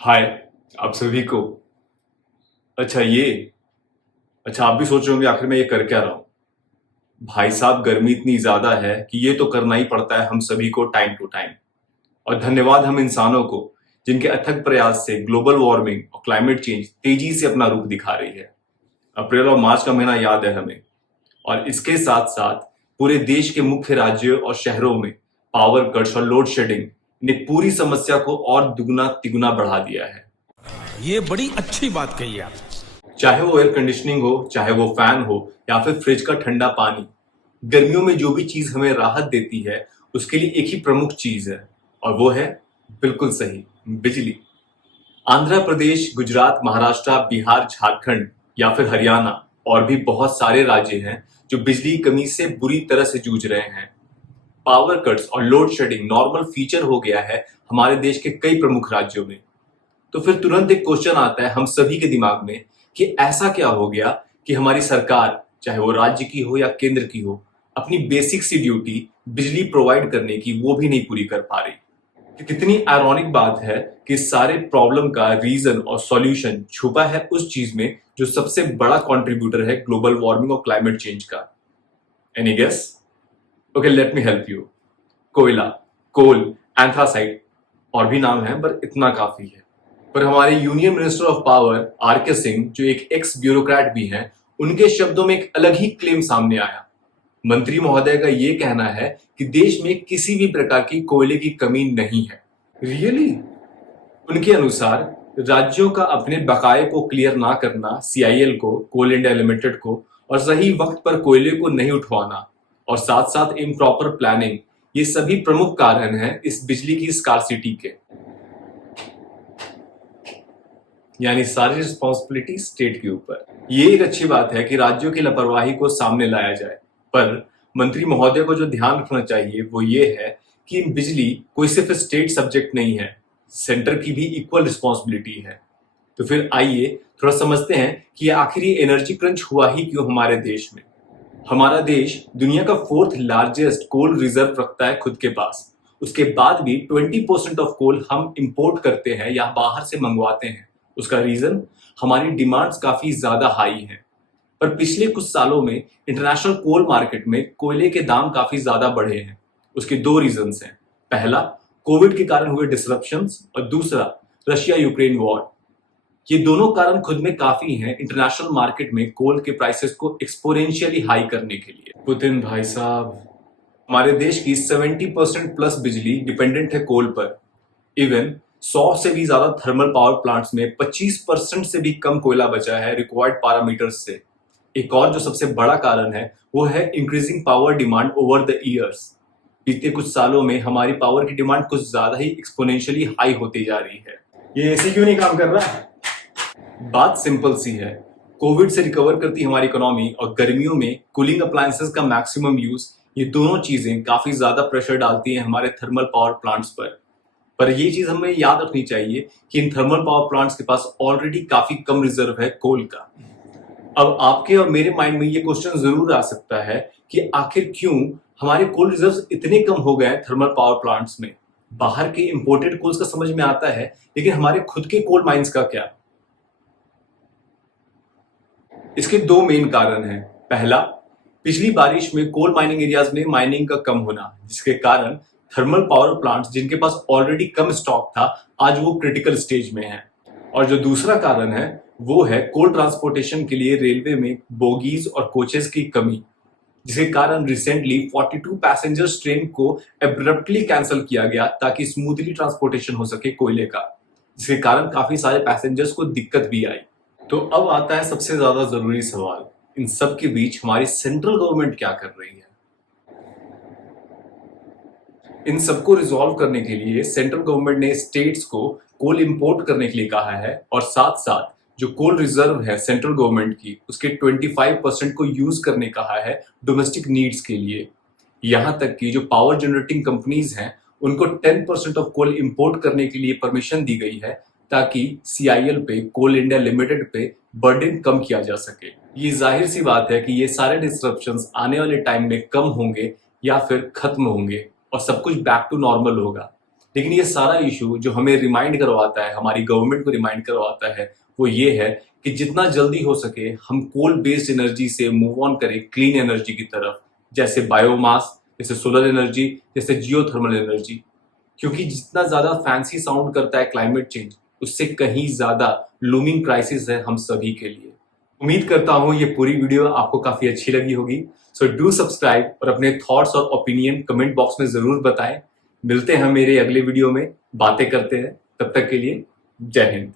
हाय। आप सभी को। अच्छा ये अच्छा, आप भी सोच रहे होंगे आखिर मैं ये कर क्या रहा हूँ। भाई साहब, गर्मी इतनी ज्यादा है कि ये तो करना ही पड़ता है हम सभी को टाइम टू टाइम। और धन्यवाद हम इंसानों को, जिनके अथक प्रयास से ग्लोबल वार्मिंग और क्लाइमेट चेंज तेजी से अपना रूप दिखा रही है। अप्रैल और मार्च का महीना याद है हमें। और इसके साथ साथ पूरे देश के मुख्य राज्यों और शहरों में पावर कट्स और लोड शेडिंग ने पूरी समस्या को और दुगना तिगुना बढ़ा दिया है। ये बड़ी अच्छी बात कही आप। चाहे वो एयर कंडीशनिंग हो, चाहे वो फैन हो, या फिर फ्रिज का ठंडा पानी, गर्मियों में जो भी चीज हमें राहत देती है उसके लिए एक ही प्रमुख चीज है, और वो है, बिल्कुल सही, बिजली। आंध्र प्रदेश, गुजरात, महाराष्ट्र, बिहार, झारखंड या फिर हरियाणा और भी बहुत सारे राज्य हैं जो बिजली की कमी से बुरी तरह से जूझ रहे हैं। पावर कट्स और लोड शेडिंग नॉर्मल फीचर हो गया है हमारे देश के कई प्रमुख राज्यों में। तो फिर तुरंत एक क्वेश्चन आता है हम सभी के दिमाग में कि ऐसा क्या हो गया कि हमारी सरकार, चाहे वो राज्य की हो या केंद्र की हो, अपनी बेसिक सी ड्यूटी बिजली प्रोवाइड करने की वो भी नहीं पूरी कर पा रही। कि कितनी आयरॉनिक बात है कि इस सारे प्रॉब्लम का रीजन और सॉल्यूशन छुपा है उस चीज में जो सबसे बड़ा कंट्रीब्यूटर है ग्लोबल वार्मिंग और क्लाइमेट चेंज का। Any guess? Okay, let me help you. कोयला, कोल, एंथ्रासाइट, और भी नाम है पर इतना काफी है। पर हमारे union minister of power R K Singh, जो एक एक्स ब्यूरोक्रेट भी हैं, उनके शब्दों में एक अलग ही क्लेम सामने आया। मंत्री महोदय का यह कहना है कि देश में किसी भी प्रकार की कोयले की कमी नहीं है। रियली? उनके अनुसार राज्यों का अपने बकाये को क्लियर ना करना, सीआईएल को, कोल इंडिया लिमिटेड को, और सही वक्त पर कोयले को नहीं उठवाना, और साथ साथ इम्प्रॉपर प्लानिंग, ये सभी प्रमुख कारण हैं इस बिजली की स्कार्सिटी के। यानी सारी रिस्पॉन्सिबिलिटी स्टेट के ऊपर। ये एक अच्छी बात है कि राज्यों की लापरवाही को सामने लाया जाए, पर मंत्री महोदय को जो ध्यान रखना चाहिए वो ये है कि बिजली कोई सिर्फ स्टेट सब्जेक्ट नहीं है, सेंटर की भी इक्वल रिस्पॉन्सिबिलिटी है। तो फिर आइए थोड़ा समझते हैं कि आखिर ये एनर्जी क्रंच हुआ ही क्यों हमारे देश में। हमारा देश दुनिया का फोर्थ लार्जेस्ट कोल रिजर्व रखता है खुद के पास। उसके बाद भी 20% ऑफ कोल हम इंपोर्ट करते हैं या बाहर से मंगवाते हैं। उसका रीजन, हमारी डिमांड्स काफी ज्यादा हाई हैं। पर पिछले कुछ सालों में इंटरनेशनल कोल मार्केट में कोयले के दाम काफी ज्यादा बढ़े हैं। उसके दो रीजंस हैं। पहला, कोविड के कारण हुए डिसरप्शंस, और दूसरा, रशिया यूक्रेन वॉर। ये दोनों कारण खुद में काफी हैं इंटरनेशनल मार्केट में कोल के प्राइसेस को एक्सपोनेंशियली हाई करने के लिए। पुतिन भाई साहब, हमारे देश की 70% प्लस बिजली डिपेंडेंट है कोल पर। इवन 100 से भी ज्यादा थर्मल पावर प्लांट्स में 25% से भी कम कोयला बचा है रिक्वायर्ड पैरामीटर्स से। एक और जो सबसे बड़ा कारण है वो है increasing power demand over the years. बीते कुछ सालों में हमारी पावर की डिमांड कुछ ज्यादा ही एक्सपोनेंशियली हाई होती जा रही है। ये एसी क्यों नहीं काम कर रहा है? बात सिंपल सी है। कोविड से रिकवर करती हमारी इकोनॉमी और गर्मियों में कूलिंग अप्लायंसेस का मैक्सिमम यूज, ये दोनों चीजें काफी ज्यादा प्रेशर डालती हैं हमारे थर्मल पावर प्लांट्स पर ये चीज हमें याद रखनी चाहिए कि इन थर्मल पावर प्लांट्स के पास ऑलरेडी काफी कम रिजर्व है कोल का। अब आपके और मेरे माइंड में ये क्वेश्चन जरूर आ सकता है कि आखिर क्यों हमारे कोल रिजर्व्स इतने कम हो गए थर्मल पावर प्लांट्स में। बाहर के इंपोर्टेड कोल्स का समझ में आता है, लेकिन हमारे खुद के कोल माइंस का क्या? इसके दो मेन कारण हैं। पहला, पिछली बारिश में कोल माइनिंग एरियाज में माइनिंग का कम होना, जिसके कारण थर्मल पावर प्लांट्स जिनके पास ऑलरेडी कम स्टॉक था, आज वो क्रिटिकल स्टेज में हैं। और जो दूसरा कारण है वो है कोल ट्रांसपोर्टेशन के लिए रेलवे में बोगीज और कोचेस की कमी, जिसके कारण रिसेंटली 42 पैसेंजर्स ट्रेन को एब्रप्टली कैंसिल किया गया ताकि स्मूथली ट्रांसपोर्टेशन हो सके कोयले का, जिसके कारण काफी सारे पैसेंजर्स को दिक्कत भी आई। तो अब आता है सबसे ज्यादा जरूरी सवाल, इन सब के बीच हमारी सेंट्रल गवर्नमेंट क्या कर रही है? इन सबको रिजॉल्व करने के लिए सेंट्रल गवर्नमेंट ने स्टेट्स को कोल इंपोर्ट करने के लिए कहा है, और साथ साथ जो कोल रिजर्व है सेंट्रल गवर्नमेंट की, उसके 25% को यूज करने कहा है डोमेस्टिक नीड्स के लिए। यहां तक कि जो पावर जनरेटिंग कंपनीज हैं उनको 10% ऑफ कोल इंपोर्ट करने के लिए परमिशन दी गई है, ताकि सीआईएल पे, कोल इंडिया लिमिटेड पे बर्डन कम किया जा सके। ये जाहिर सी बात है कि ये सारे डिस्ट्रप्शंस आने वाले टाइम में कम होंगे या फिर खत्म होंगे और सब कुछ बैक टू नॉर्मल होगा। लेकिन ये सारा इशू जो हमें रिमाइंड करवाता है, हमारी गवर्नमेंट को रिमाइंड करवाता है, वो ये है कि जितना जल्दी हो सके हम कोल बेस्ड एनर्जी से मूव ऑन करें क्लीन एनर्जी की तरफ, जैसे बायोमास, जैसे सोलर एनर्जी, जैसे जियोथर्मल एनर्जी। क्योंकि जितना ज्यादा फैंसी साउंड करता है क्लाइमेट चेंज, उससे कहीं ज्यादा लूमिंग क्राइसिस है हम सभी के लिए। उम्मीद करता हूं ये पूरी वीडियो आपको काफी अच्छी लगी होगी। सो डू सब्सक्राइब और अपने थॉट्स और ओपिनियन कमेंट बॉक्स में जरूर बताएं। मिलते हैं मेरे अगले वीडियो में, बातें करते हैं। तब तक के लिए जय हिंद।